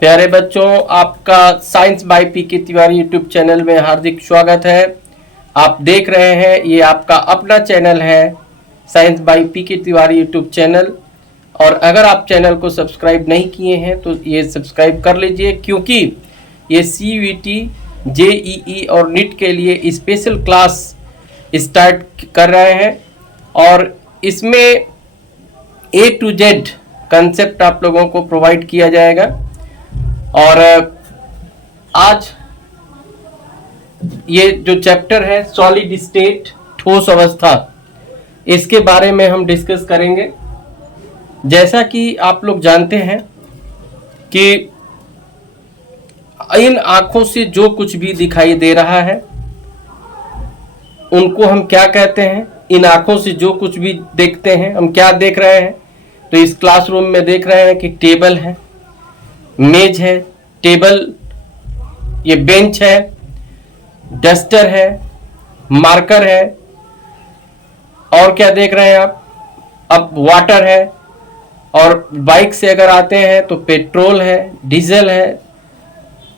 प्यारे बच्चों, आपका science by PK Tiwari YouTube channel में हार्दिक स्वागत है। आप देख रहे हैं, ये आपका अपना चैनल है science by PK Tiwari YouTube channel. और अगर आप चैनल को सब्सक्राइब नहीं किए हैं तो ये सब्सक्राइब कर लीजिए, क्योंकि ये CUET, JEE और नीट के लिए स्पेशल क्लास स्टार्ट कर रहे हैं और इसमें A to Z कंसेप्ट आप लोगों को प्रोवाइड किया जाएगा। और आज ये जो चैप्टर है सॉलिड स्टेट, ठोस अवस्था, इसके बारे में हम डिस्कस करेंगे। जैसा कि आप लोग जानते हैं कि इन आंखों से जो कुछ भी दिखाई दे रहा है उनको हम क्या कहते हैं। इन आंखों से जो कुछ भी देखते हैं, हम क्या देख रहे हैं? तो इस क्लासरूम में देख रहे हैं कि टेबल है, मेज है, टेबल, ये बेंच है, डस्टर है, मार्कर है, और क्या देख रहे हैं आप? अब वाटर है, और बाइक से अगर आते हैं तो पेट्रोल है, डीजल है,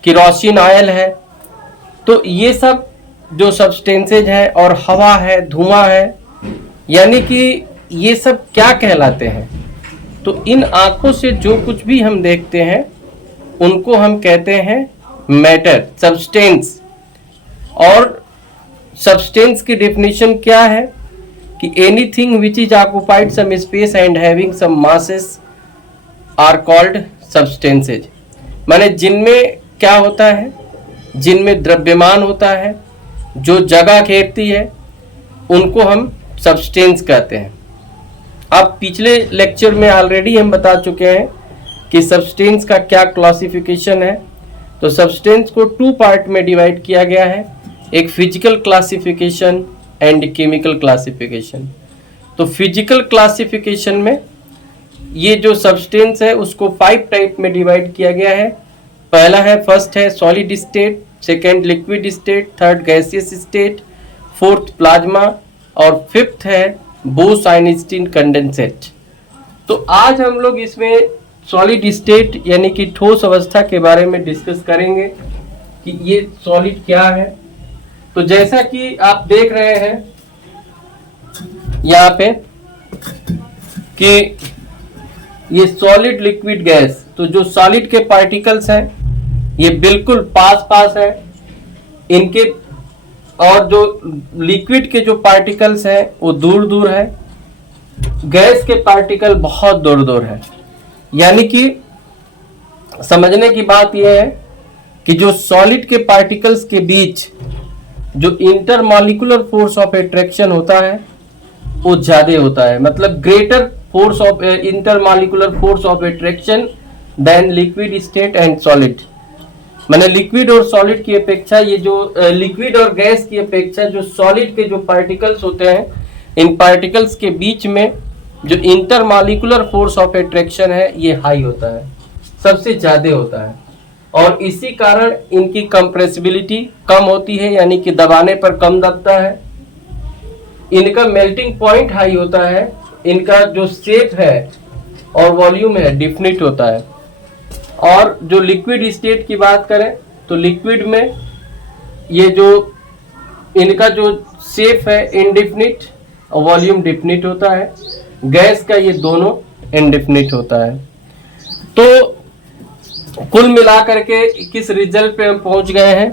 केरोसिन ऑयल है। तो ये सब जो सब्सटेंसेज हैं, और हवा है, धुआं है, यानी कि ये सब क्या कहलाते हैं? तो इन आंखों से जो कुछ भी हम देखते हैं उनको हम कहते हैं मैटर, सब्सटेंस। और सब्सटेंस की डेफिनेशन क्या है कि anything which is occupied some space and having some masses are called substances. माने जिनमें क्या होता है, जिनमें द्रव्यमान होता है, जो जगह घेरती है, उनको हम सब्सटेंस कहते हैं। अब पिछले लेक्चर में ऑलरेडी हम बता चुके हैं कि सब्सटेंस का क्या क्लासिफिकेशन है। तो सब्सटेंस को 2 पार्ट में डिवाइड किया गया है, एक physical classification and chemical classification. तो फिजिकल क्लासिफिकेशन में ये जो सब्सटेंस है उसको 5 टाइप में डिवाइड किया गया है। पहला है, फर्स्ट है solid state, second liquid state, third gaseous state, fourth plasma, और फिफ्थ है बोस-आइंस्टीन कंडेंसेट। तो आज हम लोग इसमें सॉलिड स्टेट यानी कि ठोस अवस्था के बारे में डिस्कस करेंगे कि ये सॉलिड क्या है। तो जैसा कि आप देख रहे हैं यहाँ पे कि ये सॉलिड लिक्विड गैस, तो जो सॉलिड के पार्टिकल्स हैं ये बिल्कुल पास पास है इनके, और जो लिक्विड के जो पार्टिकल्स हैं वो दूर दूर है, गैस के पार्टिकल बहुत दूर दूर है। यानी कि समझने की बात यह है कि जो सॉलिड के पार्टिकल्स के बीच जो इंटरमॉलिक्यूलर फोर्स ऑफ अट्रैक्शन होता है वो ज्यादा होता है, मतलब greater force of intermolecular force of attraction than liquid state and solid. मैंने लिक्विड और सॉलिड की अपेक्षा, ये जो लिक्विड और गैस की अपेक्षा जो सॉलिड के जो पार्टिकल्स होते हैं, इन पार्टिकल्स के बीच में जो इंटरमॉलिक्यूलर फोर्स ऑफ अट्रैक्शन है ये हाई होता है, सबसे ज्यादा होता है। और इसी कारण इनकी कंप्रेसिबिलिटी कम होती है, यानी कि दबाने पर कम दबता है। इनका मेल्टिंग पॉइंट हाई होता है, इनका जो शेप है और वॉल्यूम है डिफिनिट होता है। और जो लिक्विड स्टेट की बात करें तो लिक्विड में ये जो इनका जो शेप है इनडिफिनिट और वॉल्यूम डिफिनिट होता है। गैस का ये दोनों इनडिफिनिट होता है। तो कुल मिलाकर के किस रिजल्ट पे हम पहुंच गए हैं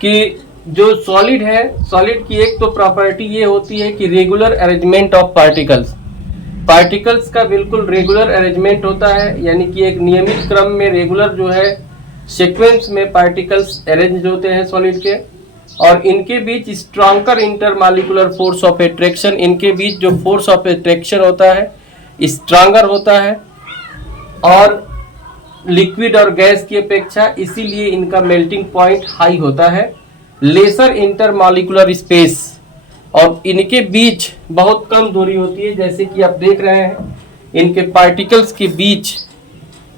कि जो सॉलिड है, सॉलिड की एक तो प्रॉपर्टी ये होती है कि regular arrangement of particles, particles का बिल्कुल रेगुलर अरेंजमेंट होता है, यानी कि एक नियमित क्रम में रेगुलर जो है सीक्वेंस में पार्टिकल्स अरेंज होते हैं सॉलिड के। और इनके बीच stronger intermolecular force of attraction, इनके बीच जो फोर्स ऑफ अट्रैक्शन होता है स्ट्रॉन्गर होता है और लिक्विड और गैस की अपेक्षा, इसीलिए इनका मेल्टिंग पॉइंट हाई होता है। लेसर इंटरमॉलिक्यूलर स्पेस, और इनके बीच बहुत कम दूरी होती है, जैसे कि आप देख रहे हैं इनके पार्टिकल्स के बीच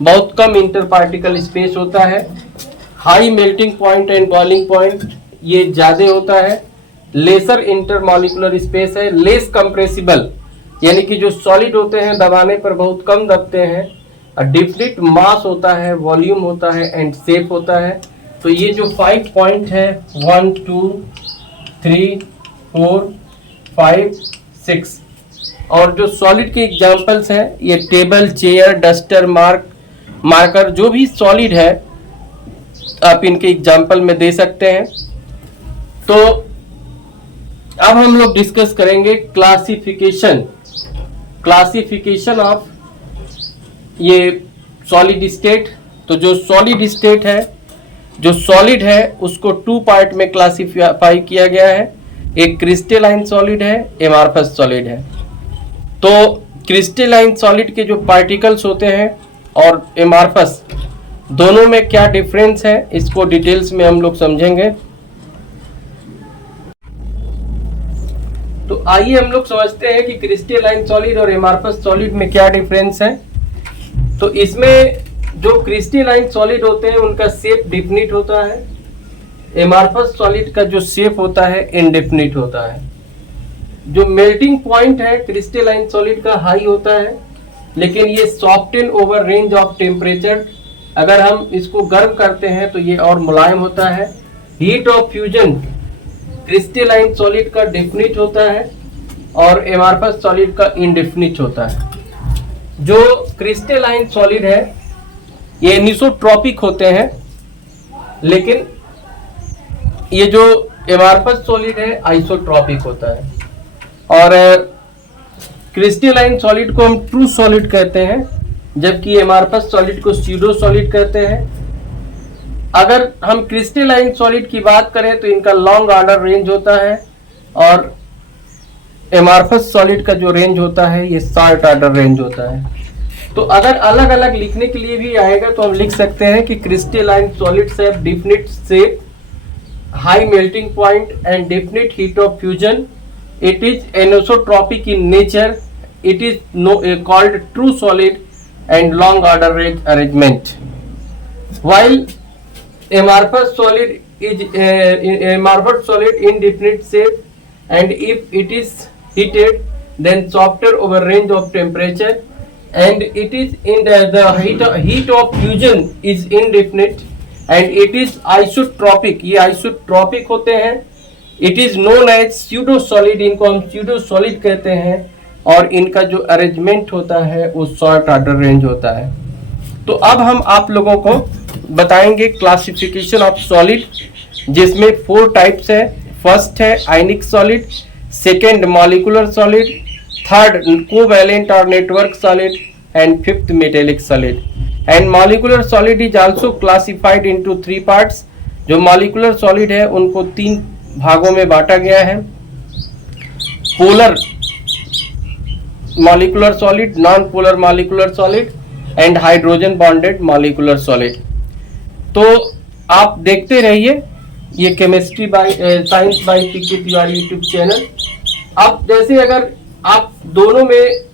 बहुत कम इंटर पार्टिकल स्पेस होता है। High melting point and boiling point ये ज्यादा होता है। लेसर इंटरमॉलिक्यूलर स्पेस है, लेस कंप्रेसिबल, यानी कि जो सॉलिड होते हैं दबाने पर बहुत कम दबते हैं, डिफिनिट मास होता है, वॉल्यूम होता है एंड शेप होता है। तो ये जो 5 पॉइंट है 1 2 3 4 5 6, और जो सॉलिड के एग्जांपल्स हैं ये टेबल, चेयर, डस्टर, मार्कर, जो भी सॉलिड है आप इनके एग्जांपल में दे सकते हैं। तो अब हम लोग डिस्कस करेंगे क्लासिफिकेशन ऑफ ये सॉलिड स्टेट। तो जो सॉलिड स्टेट है, जो सॉलिड है उसको 2 पार्ट में क्लासिफाई किया गया है। एक क्रिस्टलाइन सॉलिड है, एमार्फस सॉलिड है। तो क्रिस्टलाइन सॉलिड के जो पार्टिकल्स होते हैं और एमार्फस, दोनों में क्या डिफरेंस है इसको डिटेल्स में हम लोग समझेंगे। तो आइए हम लोग समझते हैं कि क्रिस्टलाइन सॉलिड और एमार्फस सॉलिड में क्या डिफरेंस है। तो इसमें जो क्रिस्टलाइन सॉलिड होते हैं उनका शेप डिफिनिट होता है, एमार्फस सॉलिड का जो शेप होता है इनडेफिनिट होता है। जो मेल्टिंग पॉइंट है क्रिस्टलाइन सॉलिड का हाई होता है, लेकिन ये soften over range of temperature. अगर हम इसको गर्म करते हैं तो ये और मुलायम होता है। Heat of fusion crystalline solid का डेफिनिट होता है और एमार्फस सॉलिड का इनडेफिनिट होता है। जो क्रिस्टलाइन सॉलिड है ये एनिसोट्रॉपिक होते हैं, लेकिन ये जो एमार्फस सॉलिड है आइसोट्रॉपिक होता है। और क्रिस्टलाइन सॉलिड को हम ट्रू सॉलिड कहते हैं, जबकि एमार्फस सॉलिड को स्यूडो सॉलिड कहते हैं। अगर हम क्रिस्टलाइन सॉलिड की बात करें तो इनका लॉन्ग ऑर्डर रेंज होता है और एमार्फस सॉलिड का जो रेंज होता है ये शॉर्ट ऑर्डर रेंज होता है। तो अगर अलग अलग लिखने के लिए भी आएगा तो हम लिख सकते हैं कि crystalline solids have definite shape, high melting point and definite heat of fusion. It is anisotropic in nature. It is called true solid and long order arrangement. While amorphous solid is indefinite shape, and if it is heated, then softer over range of temperature, and it is in the heat of fusion is indefinite, and it is isotropic. ये isotropic होते हैं। It is known as pseudo solid, इनको हम pseudo solid कहते हैं, और इनका जो अरेंजमेंट होता है वो शॉर्ट ऑर्डर रेंज होता है। तो अब हम आप लोगों को बताएंगे क्लासिफिकेशन ऑफ सॉलिड, जिसमें 4 टाइप्स है। फर्स्ट है ionic solid, second molecular solid, third covalent और network solid, and fifth metallic solid. And molecular solid is also classified into 3 parts. जो मॉलिकुलर सॉलिड है उनको 3 भागों में बांटा गया है। Polar molecular solid, non polar molecular solid and hydrogen bonded molecular solid. तो आप देखते रहिए ये chemistry by science by PK Tiwari YouTube channel. अब जैसे अगर आप दोनों में,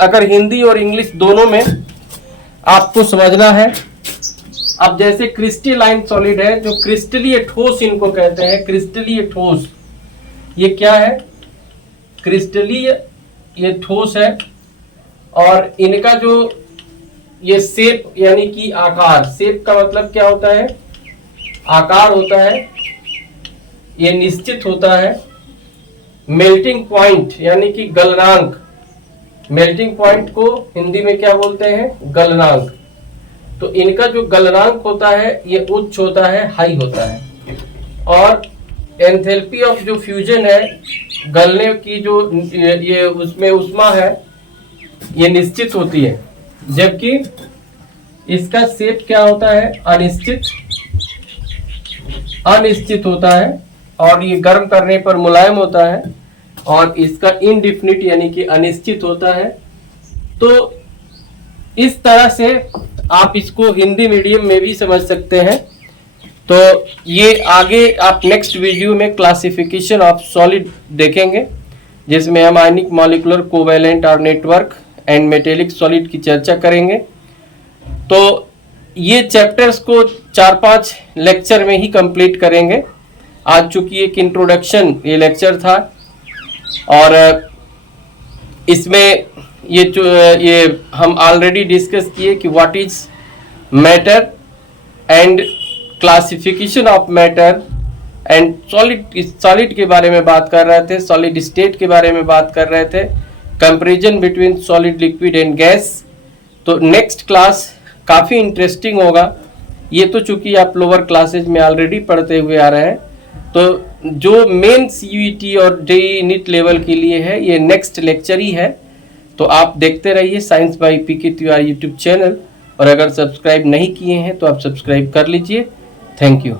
अगर हिंदी और इंग्लिश दोनों में आपको समझना है। अब जैसे क्रिस्टलाइन सॉलिड है, जो क्रिस्टलीय ठोस इनको कहते हैं, क्रिस्टलीय ठोस। ये क्या है? क्रिस्टलीय ये ठोस है, और इनका जो ये शेप यानी कि आकार, शेप का मतलब क्या होता है? आकार होता है, ये निश्चित होता है। मेल्टिंग पॉइंट यानी कि गलनांक, मेल्टिंग पॉइंट को हिंदी में क्या बोलते हैं? गलनांक। तो इनका जो गलनांक होता है ये उच्च होता है, हाई होता है। और एंथैल्पी ऑफ जो फ्यूजन है, गलने की जो ये उसमें उष्मा है, ये निश्चित होती है, जबकि इसका शेप क्या होता है? अनिश्चित होता है, और ये गर्म करने पर मुलायम होता है, और इसका इनडिफिनिट यानी कि अनिश्चित होता है। तो इस तरह से आप इसको हिंदी मीडियम में भी समझ सकते हैं। तो ये आगे आप नेक्स्ट वीडियो में क्लासिफिकेशन ऑफ सॉलिड देखेंगे, जिसमें हम आयनिक, मॉलिकुलर, कोवैलेंट और नेटवर्क एंड मेटेलिक सॉलिड की चर्चा करेंगे। तो ये चैप्टर्स को 4-5 लेक्चर में ही कंप्लीट करेंगे। आज चूंकि एक इंट्रोडक्शन ये लेक्चर था, और इसमें ये हम ऑलरेडी डिस्कस किए कि what is matter and classification of matter and solid के बारे में बात कर रहे थे, सॉलिड स्टेट के बारे में बात कर रहे थे, comparison between solid liquid and gas. तो नेक्स्ट क्लास काफ़ी इंटरेस्टिंग होगा। ये तो चूंकि आप लोअर क्लासेज में ऑलरेडी पढ़ते हुए आ रहे हैं, तो जो मेन CUET और JEE नीट लेवल के लिए है ये नेक्स्ट लेक्चर ही है। तो आप देखते रहिए science by PK Tiwari YouTube channel, और अगर सब्सक्राइब नहीं किए हैं तो आप सब्सक्राइब कर लीजिए। Thank you.